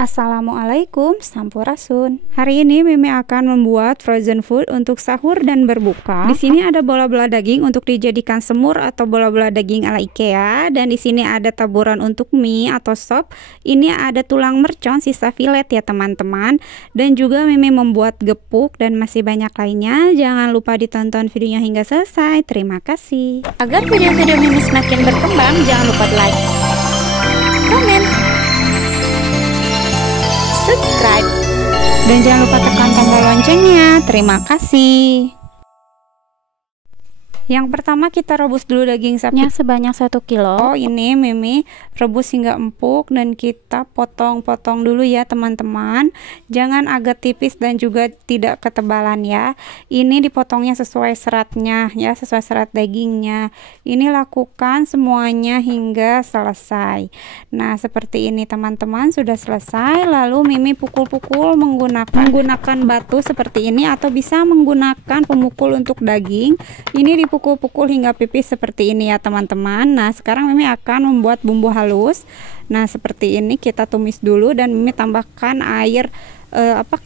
Assalamualaikum, sampurasun. Hari ini Mimi akan membuat frozen food untuk sahur dan berbuka. Di sini ada bola-bola daging untuk dijadikan semur atau bola-bola daging ala IKEA, dan di sini ada taburan untuk mie atau sop. Ini ada tulang mercon sisa filet ya teman-teman. Dan juga Mimi membuat gepuk dan masih banyak lainnya. Jangan lupa ditonton videonya hingga selesai. Terima kasih. Agar video-video Mimi semakin berkembang, jangan lupa like, komen, subscribe, dan jangan lupa tekan tombol loncengnya. Terima kasih. Yang pertama kita rebus dulu daging sapinya sebanyak 1 kilo. Ini Mimi rebus hingga empuk dan kita potong-potong dulu ya teman-teman. Jangan agak tipis dan juga tidak ketebalan ya. Ini dipotongnya sesuai seratnya ya, sesuai serat dagingnya. Ini lakukan semuanya hingga selesai. Nah, seperti ini teman-teman, sudah selesai. Lalu Mimi pukul-pukul menggunakan batu seperti ini, atau bisa menggunakan pemukul untuk daging. Ini dipukul-pukul hingga pipih seperti ini ya teman-teman. Nah, sekarang Mimi akan membuat bumbu halus. Nah, seperti ini kita tumis dulu dan Mimi tambahkan air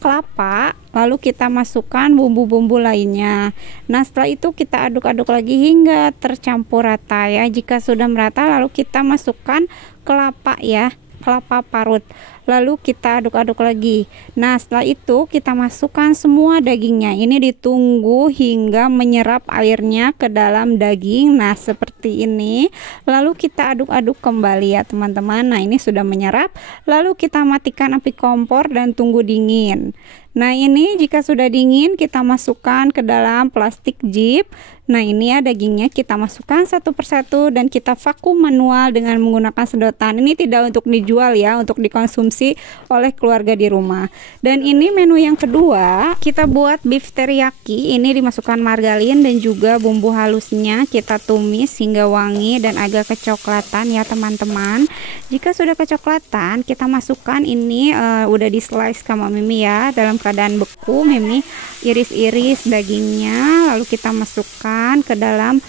kelapa, lalu kita masukkan bumbu-bumbu lainnya. Nah, setelah itu kita aduk-aduk lagi hingga tercampur rata ya. Jika sudah merata, lalu kita masukkan kelapa ya, kelapa parut, lalu kita aduk-aduk lagi. Nah, setelah itu kita masukkan semua dagingnya. Ini ditunggu hingga menyerap airnya ke dalam daging. Nah, seperti ini. Lalu kita aduk-aduk kembali ya teman-teman. Nah, ini sudah menyerap. Lalu kita matikan api kompor dan tunggu dingin. Nah, ini jika sudah dingin kita masukkan ke dalam plastik zip. Nah, ini ya dagingnya kita masukkan satu persatu dan kita vakum manual dengan menggunakan sedotan. Ini tidak untuk dijual ya, untuk dikonsumsi oleh keluarga di rumah. Dan ini menu yang kedua, kita buat beef teriyaki. Ini dimasukkan margarin dan juga bumbu halusnya kita tumis hingga wangi dan agak kecoklatan ya teman-teman. Jika sudah kecoklatan, kita masukkan ini udah di slice sama Mimi ya, dalam keadaan beku. Mimi iris-iris dagingnya, lalu kita masukkan ke dalam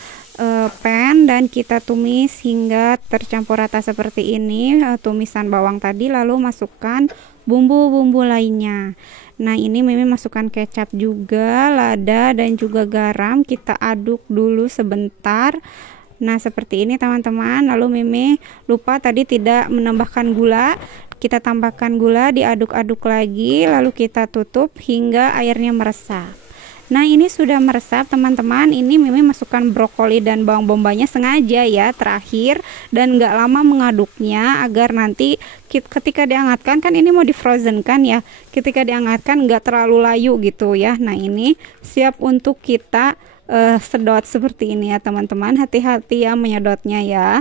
pan dan kita tumis hingga tercampur rata seperti ini, tumisan bawang tadi. Lalu masukkan bumbu-bumbu lainnya. Nah, ini Mimi masukkan kecap juga, lada dan juga garam. Kita aduk dulu sebentar. Nah, seperti ini teman-teman. Lalu Mimi lupa tadi tidak menambahkan gula. Kita tambahkan gula, diaduk-aduk lagi, lalu kita tutup hingga airnya meresap. Nah, ini sudah meresap teman-teman. Ini Mimi masukkan brokoli dan bawang bombay-nya sengaja ya terakhir, dan nggak lama mengaduknya agar nanti ketika dihangatkan, kan ini mau di frozen kan ya, ketika dihangatkan nggak terlalu layu gitu ya. Nah, ini siap untuk kita sedot seperti ini ya teman-teman. Hati-hati ya menyedotnya ya.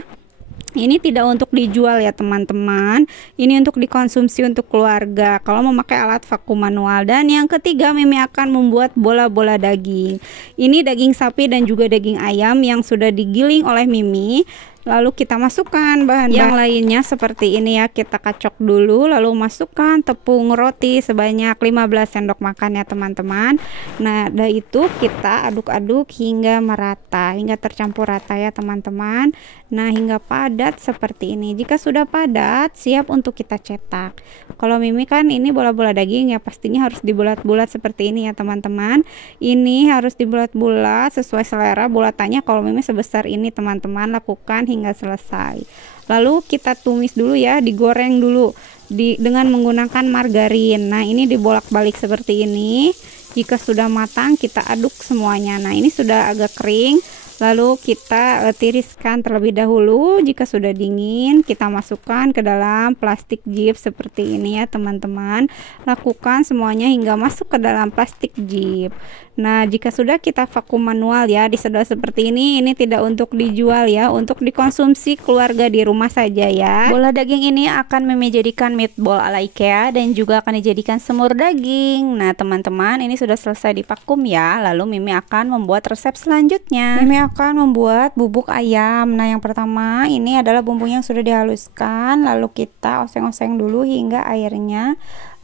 Ini tidak untuk dijual ya teman-teman. Ini untuk dikonsumsi untuk keluarga kalau memakai alat vakum manual. Dan yang ketiga, Mimi akan membuat bola-bola daging. Ini daging sapi dan juga daging ayam yang sudah digiling oleh Mimi. Lalu kita masukkan bahan yang lainnya seperti ini ya. Kita kacok dulu, lalu masukkan tepung roti sebanyak 15 sendok makan ya teman-teman. Nah, dah itu kita aduk-aduk hingga merata, hingga tercampur rata ya teman-teman. Nah, hingga padat seperti ini. Jika sudah padat, siap untuk kita cetak. Kalau Mimi kan ini bola-bola daging ya, pastinya harus dibulat-bulat seperti ini ya teman-teman. Ini harus dibulat-bulat sesuai selera bulatannya. Kalau Mimi sebesar ini teman-teman, lakukan hingga selesai. Lalu kita tumis dulu ya, digoreng dulu dengan menggunakan margarin. Nah, ini dibolak-balik seperti ini. Jika sudah matang, kita aduk semuanya. Nah, ini sudah agak kering. Lalu kita tiriskan terlebih dahulu. Jika sudah dingin, kita masukkan ke dalam plastik zip seperti ini ya teman-teman. Lakukan semuanya hingga masuk ke dalam plastik zip. Nah, jika sudah kita vakum manual ya, disedot seperti ini tidak untuk dijual ya, untuk dikonsumsi keluarga di rumah saja ya. Bola daging ini akan Mimi jadikan meatball ala IKEA dan juga akan dijadikan semur daging. Nah, teman-teman, ini sudah selesai divakum ya. Lalu Mimi akan membuat resep selanjutnya. Mimi akan membuat bubuk ayam. Nah, yang pertama ini adalah bumbu yang sudah dihaluskan, lalu kita oseng-oseng dulu hingga airnya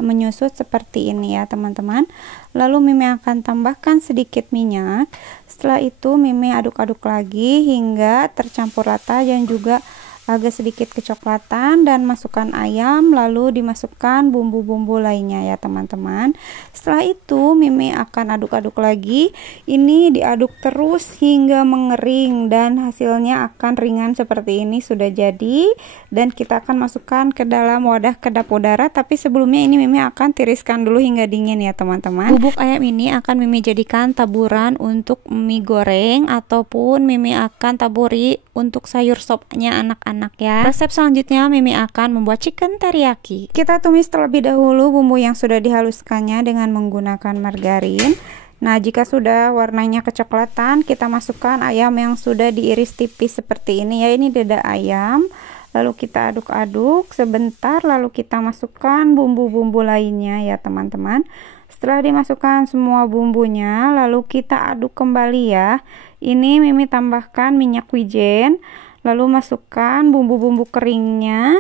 menyusut seperti ini ya teman-teman. Lalu Mimi akan tambahkan sedikit minyak. Setelah itu Mimi aduk-aduk lagi hingga tercampur rata dan juga agak sedikit kecoklatan, dan masukkan ayam, lalu dimasukkan bumbu-bumbu lainnya ya teman-teman. Setelah itu Mimi akan aduk-aduk lagi. Ini diaduk terus hingga mengering dan hasilnya akan ringan seperti ini. Sudah jadi, dan kita akan masukkan ke dalam wadah kedap udara, tapi sebelumnya ini Mimi akan tiriskan dulu hingga dingin ya teman-teman. Bubuk ayam ini akan Mimi jadikan taburan untuk mie goreng, ataupun Mimi akan taburi untuk sayur sopnya anak-anak ya. Resep selanjutnya Mimi akan membuat chicken teriyaki. Kita tumis terlebih dahulu bumbu yang sudah dihaluskannya dengan menggunakan margarin. Nah, jika sudah warnanya kecoklatan, kita masukkan ayam yang sudah diiris tipis seperti ini ya. Ini dada ayam. Lalu kita aduk-aduk sebentar, lalu kita masukkan bumbu-bumbu lainnya ya teman-teman. Setelah dimasukkan semua bumbunya, lalu kita aduk kembali ya. Ini Mimi tambahkan minyak wijen, lalu masukkan bumbu-bumbu keringnya,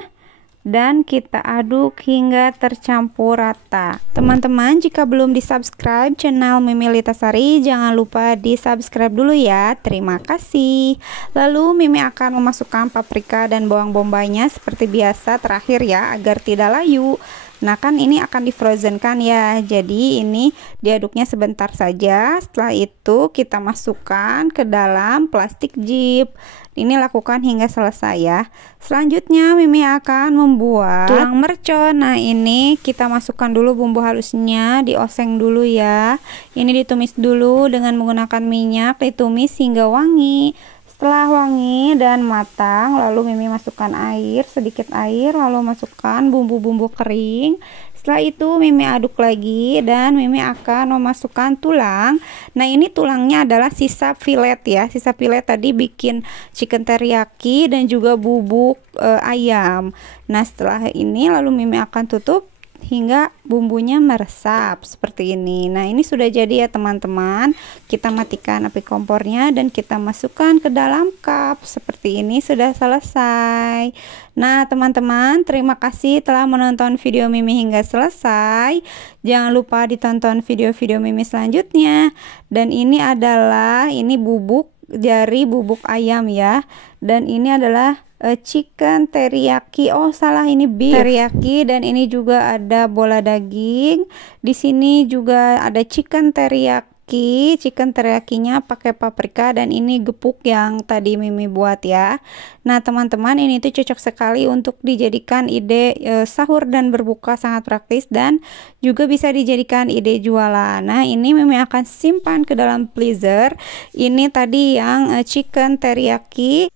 dan kita aduk hingga tercampur rata. Teman-teman, jika belum di-subscribe channel Mimi Litasari, jangan lupa di-subscribe dulu ya. Terima kasih. Lalu Mimi akan memasukkan paprika dan bawang bombaynya seperti biasa terakhir ya, agar tidak layu. Nah, kan ini akan di frozen kan ya, jadi ini diaduknya sebentar saja. Setelah itu kita masukkan ke dalam plastik zip. Ini lakukan hingga selesai ya. Selanjutnya Mimi akan membuat tulang mercon. Nah, ini kita masukkan dulu bumbu halusnya, dioseng dulu ya. Ini ditumis dulu dengan menggunakan minyak, ditumis hingga wangi. Setelah wangi dan matang, lalu Mimi masukkan air, sedikit air, lalu masukkan bumbu-bumbu kering. Setelah itu Mimi aduk lagi, dan Mimi akan memasukkan tulang. Nah, ini tulangnya adalah sisa filet ya. Sisa filet tadi bikin chicken teriyaki dan juga bubuk ayam. Nah, setelah ini lalu Mimi akan tutup hingga bumbunya meresap seperti ini. Nah, ini sudah jadi ya teman-teman. Kita matikan api kompornya dan kita masukkan ke dalam cup seperti ini. Sudah selesai. Nah teman-teman, terima kasih telah menonton video Mimi hingga selesai. Jangan lupa ditonton video-video Mimi selanjutnya. Dan ini adalah bubuk jari bubuk ayam ya, dan ini adalah chicken teriyaki. Oh salah, ini beef teriyaki, dan ini juga ada bola daging. Di sini juga ada chicken teriyaki. Chicken teriyakinya pakai paprika, dan ini gepuk yang tadi Mimi buat ya. Nah teman-teman, ini tuh cocok sekali untuk dijadikan ide sahur dan berbuka, sangat praktis, dan juga bisa dijadikan ide jualan. Nah, ini Mimi akan simpan ke dalam freezer. Ini tadi yang chicken teriyaki,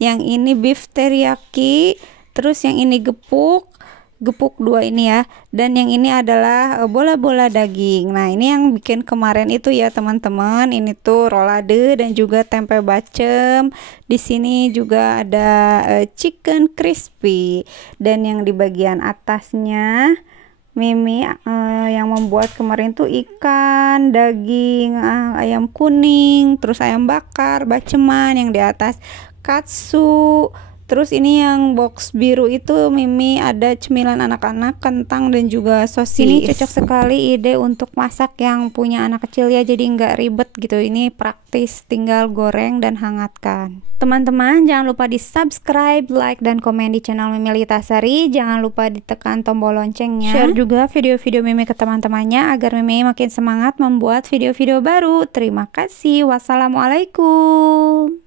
yang ini beef teriyaki, terus yang ini gepuk dua ini ya, dan yang ini adalah bola-bola daging. Nah, ini yang bikin kemarin itu ya teman-teman. Ini tuh rolade dan juga tempe bacem. Di sini juga ada chicken crispy, dan yang di bagian atasnya Mimi yang membuat kemarin tuh ikan, daging, ayam kuning, terus ayam bakar, baceman, yang di atas katsu. Terus ini yang box biru itu Mimi ada cemilan anak-anak, kentang dan juga sosis. Ini cocok sekali ide untuk masak yang punya anak kecil ya, jadi nggak ribet gitu. Ini praktis, tinggal goreng dan hangatkan. Teman-teman, jangan lupa di subscribe, like, dan komen di channel Mimi Litasari. Jangan lupa ditekan tombol loncengnya. Share juga video-video Mimi ke teman-temannya agar Mimi makin semangat membuat video-video baru. Terima kasih. Wassalamualaikum.